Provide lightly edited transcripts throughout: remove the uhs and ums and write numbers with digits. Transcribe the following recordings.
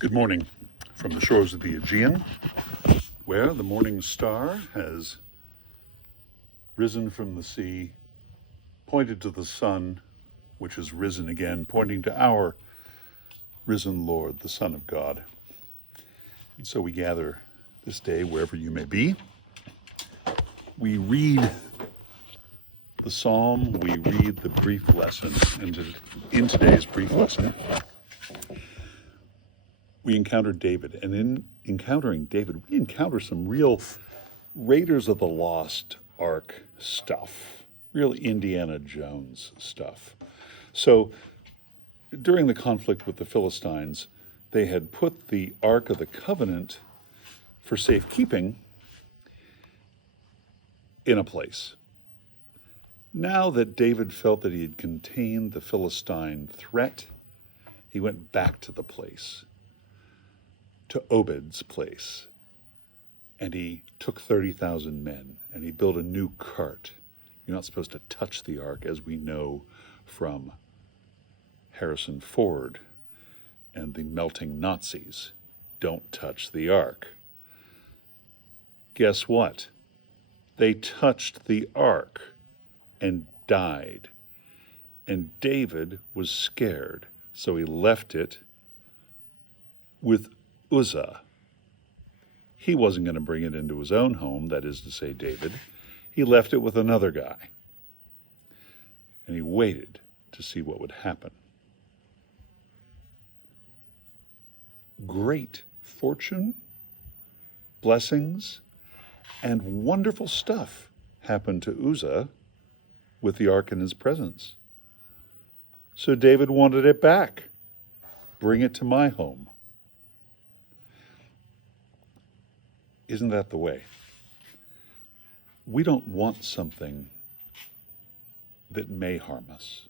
Good morning from the shores of the Aegean, where the morning star has risen from the sea, pointed to the sun, which has risen again, pointing to our risen Lord, the Son of God. And so we gather this day, wherever you may be. We read the psalm, we read the brief lesson, and in today's brief lesson, we encounter David. And in encountering David, we encounter some real Raiders of the Lost Ark stuff, real Indiana Jones stuff. So during the conflict with the Philistines, they had put the Ark of the Covenant for safekeeping in a place. Now that David felt that he had contained the Philistine threat, he went back to the place, to Obed's place, and he took 30,000 men, and he built a new cart. You're not supposed to touch the ark, as we know from Harrison Ford and the melting Nazis. Don't touch the ark. Guess what? They touched the ark and died. And David was scared, so he left it with Uzzah. He wasn't going to bring it into his own home, that is to say, David. He left it with another guy. And he waited to see what would happen. Great fortune, blessings, and wonderful stuff happened to Uzzah with the ark in his presence. So David wanted it back. Bring it to my home. Isn't that the way? We don't want something that may harm us.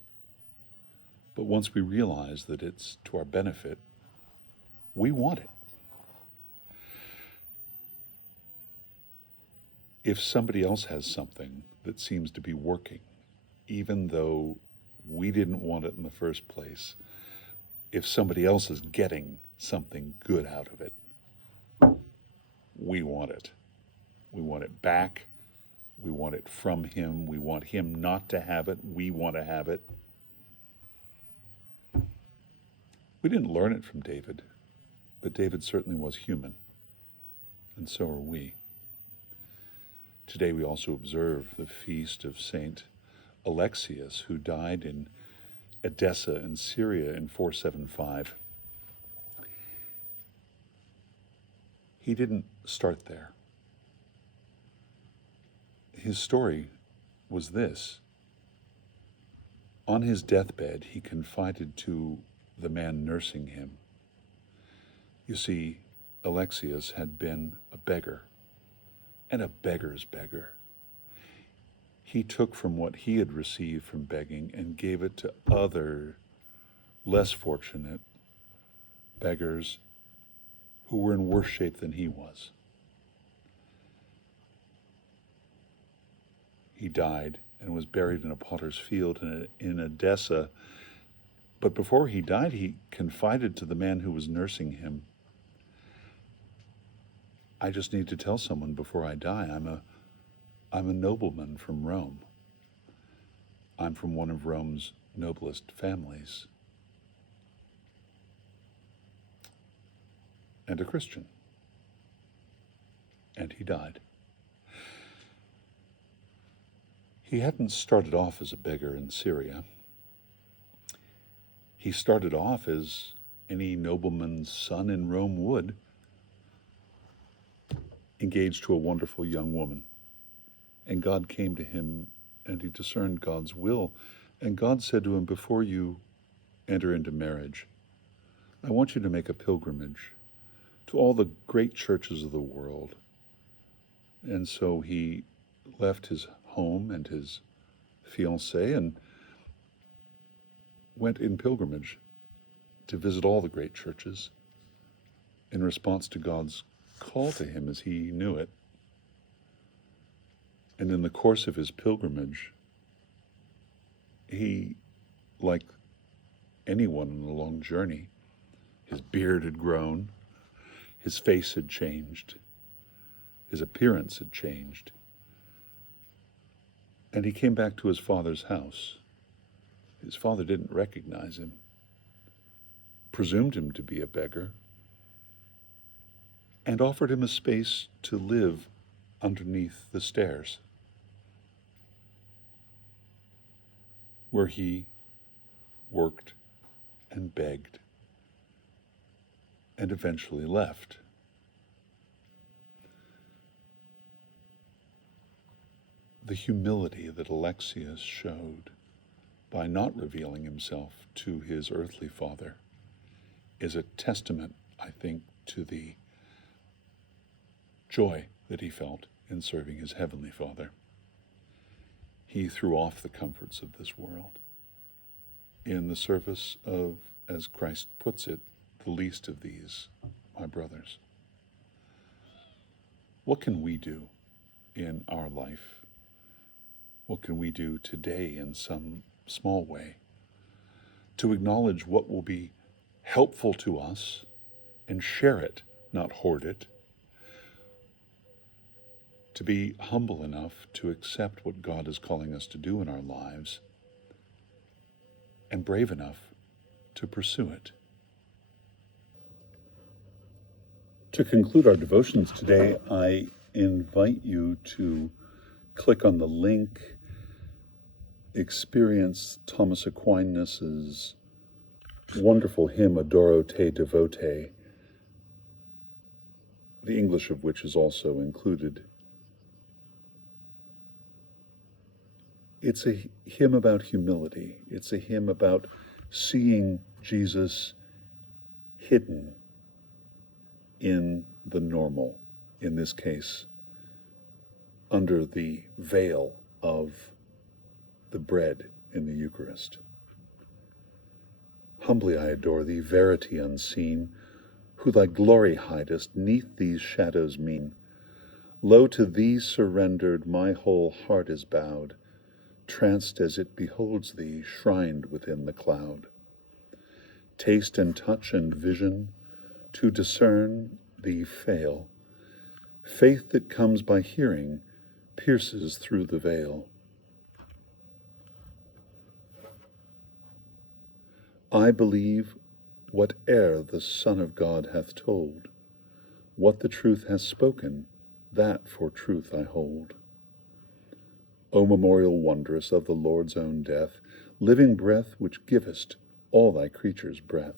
But once we realize that it's to our benefit, we want it. If somebody else has something that seems to be working, even though we didn't want it in the first place, if somebody else is getting something good out of it, we want it. We want it back. We want it from him. We want him not to have it. We want to have it. We didn't learn it from David, but David certainly was human, and so are we. Today we also observe the feast of Saint Alexius, who died in Edessa in Syria in 475. He didn't start there. His story was this. On his deathbed, he confided to the man nursing him. You see, Alexius had been a beggar, and a beggar's beggar. He took from what he had received from begging and gave it to other, less fortunate beggars who were in worse shape than he was. He died and was buried in a potter's field in Edessa. But before he died, he confided to the man who was nursing him, I just need to tell someone before I die, I'm a nobleman from Rome. I'm from one of Rome's noblest families. And a Christian. And he died. He hadn't started off as a beggar in Syria. He started off as any nobleman's son in Rome would, engaged to a wonderful young woman. And God came to him and he discerned God's will. And God said to him, before you enter into marriage, I want you to make a pilgrimage to all the great churches of the world. And so he left his home and his fiancée and went in pilgrimage to visit all the great churches in response to God's call to him as he knew it. And in the course of his pilgrimage, he, like anyone on a long journey, His beard had grown, his face had changed, his appearance had changed. And he came back to his father's house. His father didn't recognize him, presumed him to be a beggar, and offered him a space to live underneath the stairs, where he worked and begged and eventually left. The humility that Alexius showed by not revealing himself to his earthly father is a testament, I think, to the joy that he felt in serving his heavenly Father. He threw off the comforts of this world in the service of, as Christ puts it, the least of these, my brothers. What can we do in our life? What can we do today in some small way to acknowledge what will be helpful to us and share it, not hoard it? To be humble enough to accept what God is calling us to do in our lives, and brave enough to pursue it. To conclude our devotions today, I invite you to click on the link, experience Thomas Aquinas' wonderful hymn, Adoro te devote, the English of which is also included. It's a hymn about humility. It's a hymn about seeing Jesus hidden in the normal, in this case, under the veil of the bread in the Eucharist. Humbly I adore thee, verity unseen, who thy glory hidest, 'neath these shadows mean. Low to thee surrendered, my whole heart is bowed, tranced as it beholds thee, shrined within the cloud. Taste and touch and vision to discern thee fail. Faith that comes by hearing pierces through the veil. I believe whate'er the Son of God hath told, what the truth hath spoken, that for truth I hold. O memorial wondrous of the Lord's own death, living breath which givest all thy creatures breath,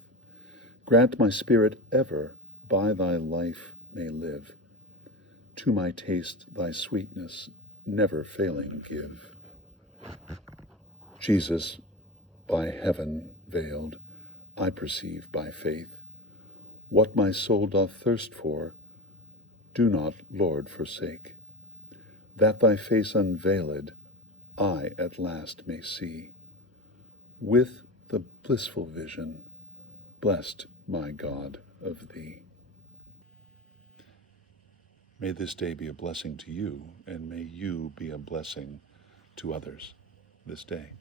grant my spirit ever by thy life may live, to my taste thy sweetness never failing give. Jesus, by heaven veiled, I perceive by faith, what my soul doth thirst for, do not, Lord, forsake, that thy face unveiled I at last may see, with the blissful vision, blessed my God of thee. May this day be a blessing to you, and may you be a blessing to others this day.